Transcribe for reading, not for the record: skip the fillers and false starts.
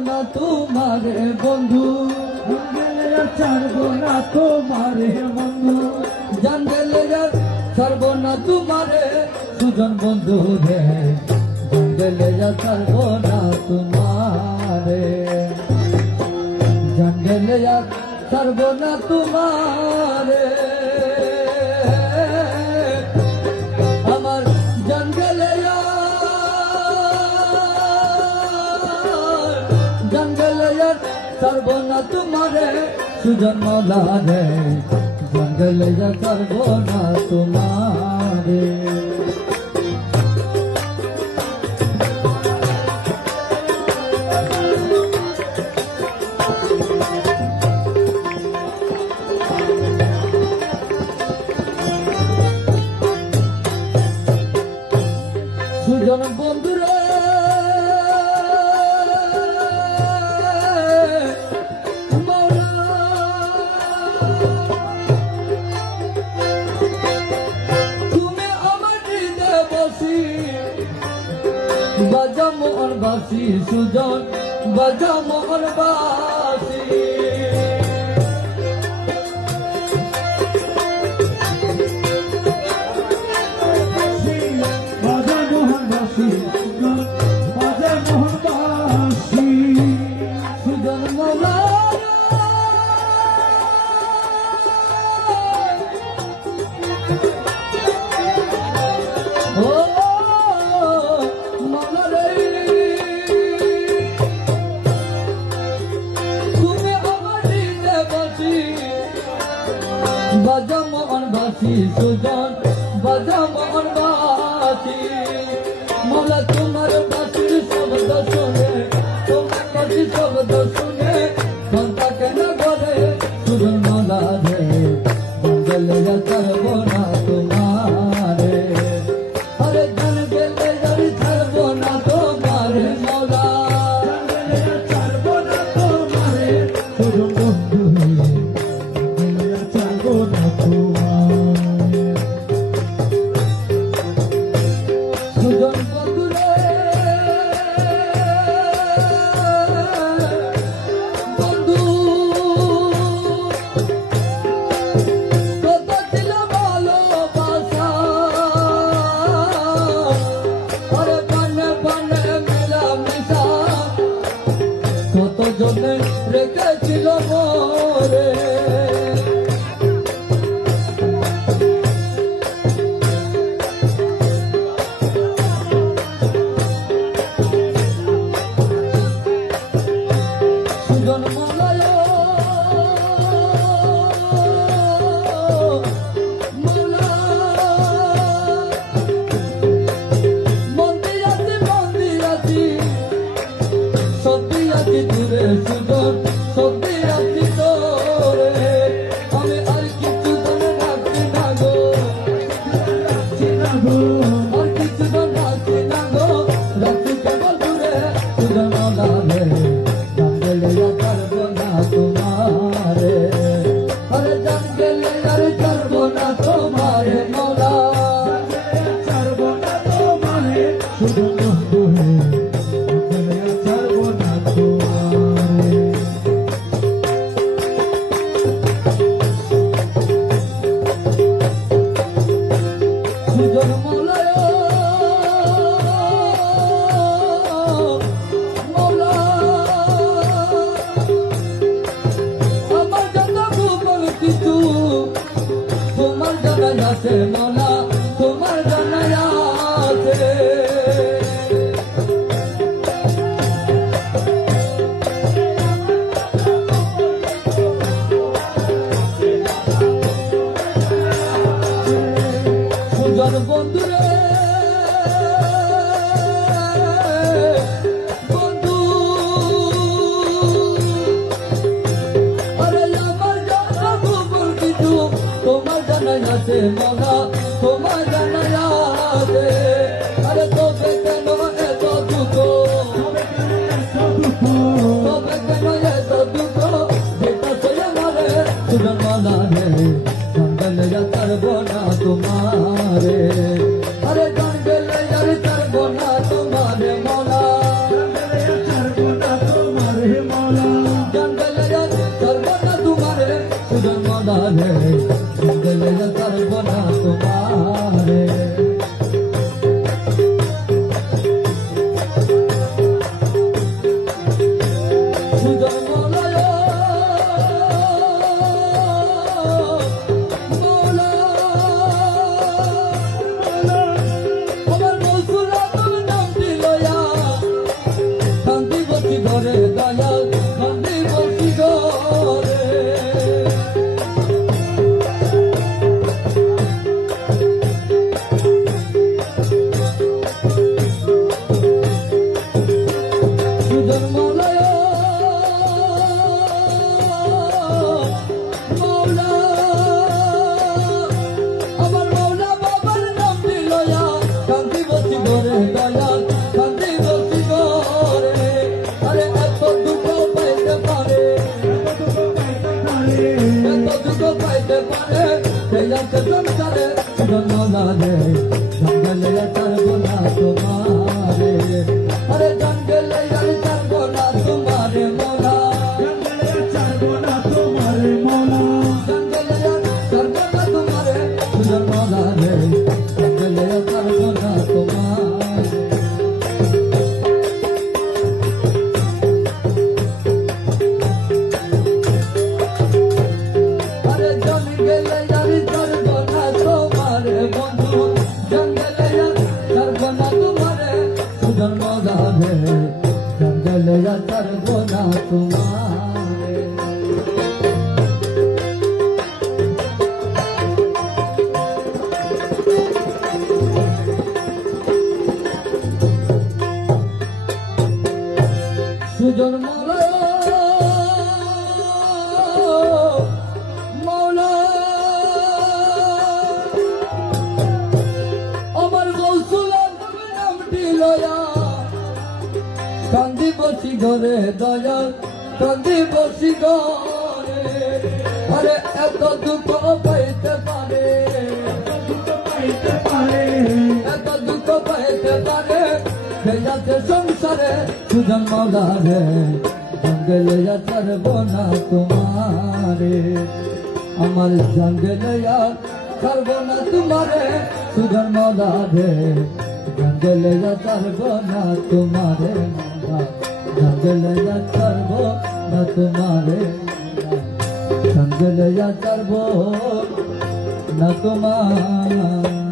না তোমারে বন্ধু ছাড়বো না তোমারে বন্ধু জান গেলে আর ছাড়বো না তোমারে সুজন বন্ধু রে জান গেলে আর ছাড়বো না তোমারে জান গেলে আর ছাড়বো না তোমারে আমার জান গেলে ছাড়বো না তোমারে সুজন মৌলা রে জঙ্গলে যা ছাড়বো না তোমারে সুজন বন্ধুরে বাজা মোহন বাসি সুজন বাজা মোহন বাসি বাজা মোহন বাসি সুজন বাজা মোহন বাসি সুজন মৌলা বাজা মোহন বাসি সুজন বাজা মোহন বাসি মৌলা তোমার বাসির শব্দ শুনে তোমার বাসির শব্দ শুনে ঘন্টা কেন করে সুজন মৌলা রে জঙ্গলে যা ছাড়বো না তোমারে আরে জঙ্গলে যা ছাড়বো না তোমারে মৌলা জঙ্গলে যা ছাড়বো না তোমারে সুজন বন্ধু সুজন বন্ধুরে বন্ধু কত ছিল ভালোবাসা আরে পানে পানে মেলামেশা কত জনে রেখেছিল মোরে সুজন সত্যি রাখি তোরে আমি আর কিছু মনে রাখছি না গো আর কিছু মনে রাখছি না গো রাখছি কেবল দূরে সুজন মৌলা রে জঙ্গলে ছাড়বো না তোমারে আরে জঙ্গলে আর ছাড়বো না তোমারে মৌলা ছাড়বো না তোমারে সুজন বন্ধু ছাড়বো না সুজন মৌলা মৌলা আমার জন্য গোপন কিছু তোমার জানাই আছে মৌলা তোমার জানাই আছে সুজন বন্ধুরে বন্ধু আরে আমার জানা গোপন কিছু তোমার জানাই আছে মৌলা তোমার জানাই আছে আরে তবে কেন এত দুঃখ তবে কেন এত দুঃখ যেটা সয়ে মারে সুজন মৌলা রে জঙ্গলে যা ছাড়বো না তোমারে আরে জঙ্গলে যা ছাড়বো না তোমারে মৌলা জঙ্গলে যা ছাড়বো না তোমারে ঘরে দয়াল কান্দি বসি ঘরে সুজন মালায় মৌলা আমার মৌলা বাবার নাম দিলয়া কান্দি বসি ঘরে দয়াল কান্দি বসি ঘরে আরে এত দুঃখ পাইতে পারে এত দুঃখ পাইতে পারে সেই আছে সংসারে সুজন মালা রে জঙ্গলে ছাড়বো না তোমারে আরে জঙ্গলে ছাড়বো না তোমারে মৌলা জঙ্গলে ছাড়বো না তোমারে মৌলা জঙ্গলে ছাড়বো না তোমারে সুজন মালা রে জঙ্গলে ছাড়বো না তোমারে আরে জঙ্গলে ছাড়বো না তোমারে বন্ধু জঙ্গলে ছাড়বো না তোমারে সুজন মালা রে জঙ্গলে ছাড়বো না তোমারে সুজন মালা মৌলা আমার গৌসুলের নামটি লয়া কান্দি বসি ঘরে দয়াল কান্দি বসি ঘরে আরে এত দুঃখ পাইতে পারে এত দুঃখ পাইতে পারে সেই আছে সংসারে সুজন মালা রে জঙ্গলে ছাড়বো না তোমারে আমার জঙ্গলে ছাড়বো না তোমারে সুজন মালা রে জঙ্গলে ছাড়বো না তোমারে মৌলা জঙ্গলে ছাড়বো না তোমারে জঙ্গলে ছাড়বো না তোমার